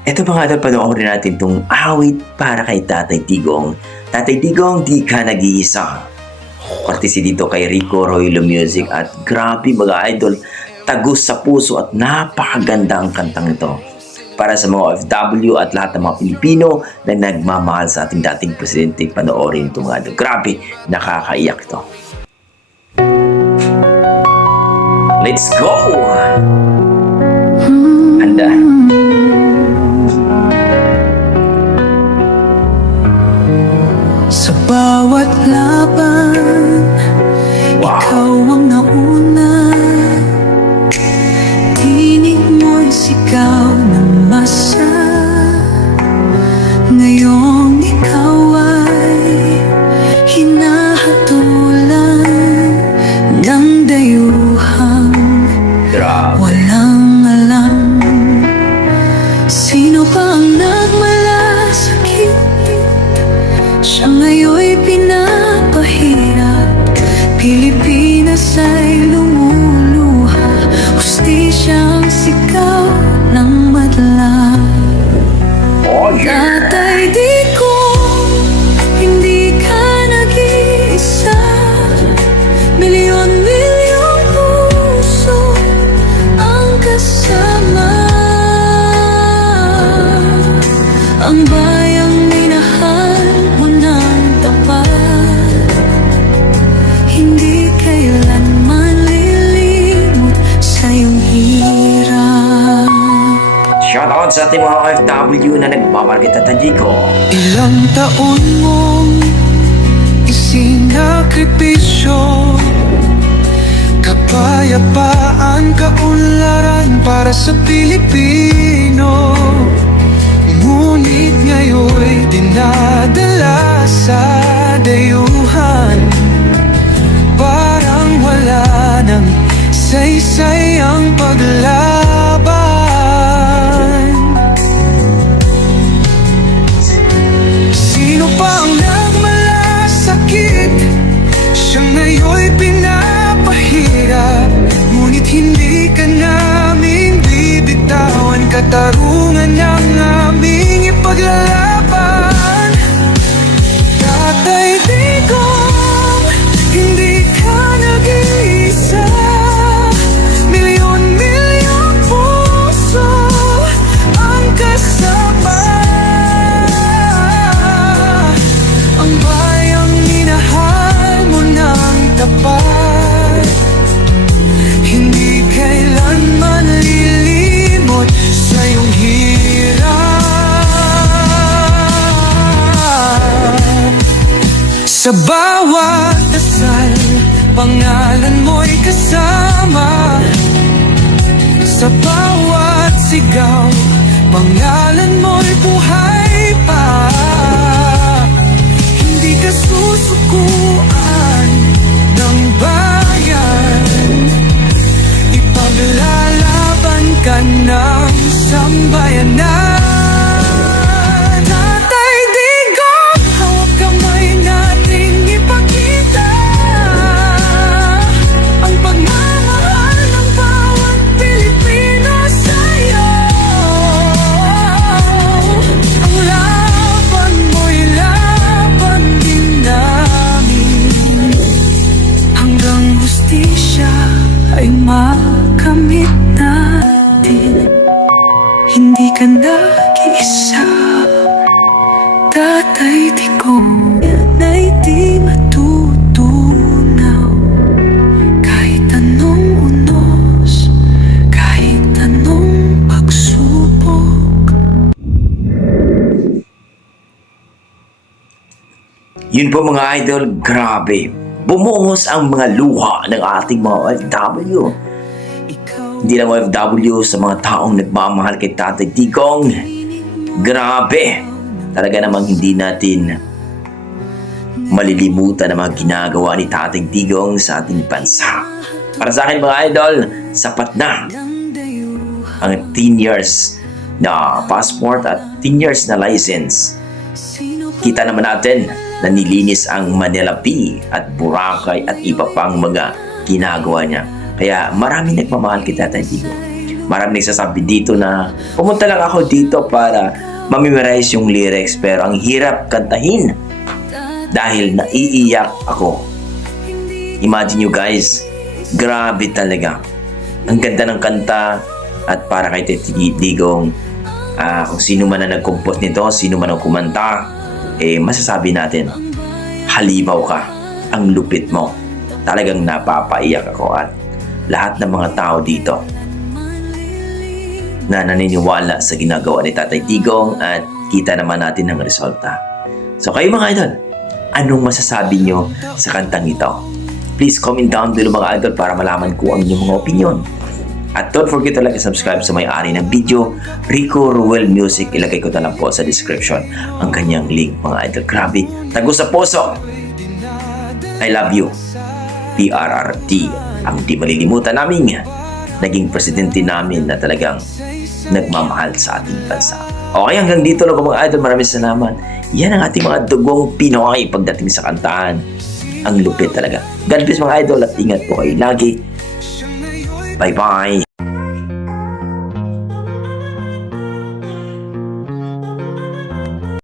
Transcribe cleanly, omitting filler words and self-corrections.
Eto mga idol, panoorin natin tong awit para kay Tatay Digong. Tatay Digong, di ka nag-iisa. Partisi dito kay Rico Roylo Music at grabe mga idol, tagus sa puso at napakaganda ang kantang ito. Para sa mga OFW at lahat ng mga Pilipino na nagmamahal sa ating dating presidente, panoorin ito mga idol. Grabe, nakakaiyak ito. Let's go! Handa. Sa bawat laban, ikaw ang nauna. Tinig mo'y sigaw ng masa. Ngayong ikaw ay hinahatulan ng dayuhang Grabe. walang alam. Sino pa ang nagmalasakit? Siya ngayon'y pinapahirap. Pilipinas ay lumuluha. Hustisyang sigaw ng madla. Oh yeah! Tatay Digong, hindi ka nag-iisa. Milyon-milyong puso ang kasama. Ang bayang minahal mo ng tapat, hindi kailanman lilimot sa iyong hirap. Shoutout sa ating mga OFW na nagmamarket at Digong. Ilang taon mong isinakripisyo, kapayapaan, kaunlaran para sa Pilipino. Ngunit ngayon'y dinadala sa dayuhan. Parang wala nang saysay ang paglaban. Sino pa ang nagmalasakit? Siya ngayon'y pinapahirap. Ngunit hindi ka namin bibitawan. Katarungan ang aming ipaglalaban. Tatay Digong, hindi ka nag-iisa. Milyon-milyong puso ang kasama. Ang bayang minahal mo ng tapat, hindi kailanman lilimot sa iyong hirap. Sa bawat dasal, pangalan mo'y kasama. Sa bawat sigaw, pangalan mo'y buhay pa. Hindi ka susukuan ng bayan. Ipaglalaban ka ng sambayanan. Tatay Digong, hawak kamay nating ipakita ang pagmamahal ng bawat Pilipino sa'yo. Ang laban mo'y laban din namin, hanggang hustisya ay makamit natin. Hindi ka nag-iisa, Tatay Digong. Yan ay di matutunaw. Kahit anong unos, kahit anong pagsubok. Yun po mga idol, grabe. Bumungos ang mga luha ng ating mga OFW. Hindi lang OFW, sa mga taong nagmamahal kay Tatay Digong. Grabe. Talaga namang hindi natin malilimutan ang mga ginagawa ni Tatay Digong sa ating bansa. Para sa akin mga idol, sapat na ang 10 years na passport at 10 years na license. Kita naman natin na nilinis ang Manila Bay at Boracay at iba pang mga ginagawa niya. Kaya maraming nagmamahal kay Tatay Digong. Maraming nagsasabi dito na pumunta lang ako dito para mamemorize yung lyrics, pero ang hirap kantahin dahil naiiyak ako. Imagine nyo guys, grabe talaga. Ang ganda ng kanta at para kay Tati Digong, kung sino man ang nag-compose nito, sino man ang kumanta, masasabi natin, halimaw ka, ang lupit mo. Talagang napapaiyak ako at lahat ng mga tao dito na naniniwala sa ginagawa ni Tatay Digong at kita naman natin ang resulta. So kayo mga idol, anong masasabi nyo sa kantang ito? Please comment down below mga idol para malaman ko ang inyong mga opinion. At don't forget to like and subscribe sa may-ari ng video, Rico Ruel Music. Ilagay ko na lang po sa description ang kanyang link mga idol. Grabe, tago sa puso. I love you. PRRT, ang di malilimutan namin naging presidente namin na talagang nagmamahal sa ating bansa. Okay, hanggang dito lang mga idol. Maraming salamat. Yan ang ating mga dugong Pinoy pagdating sa kantahan. Ang lupit talaga. God bless mga idol at ingat po kayo lagi. Bye-bye.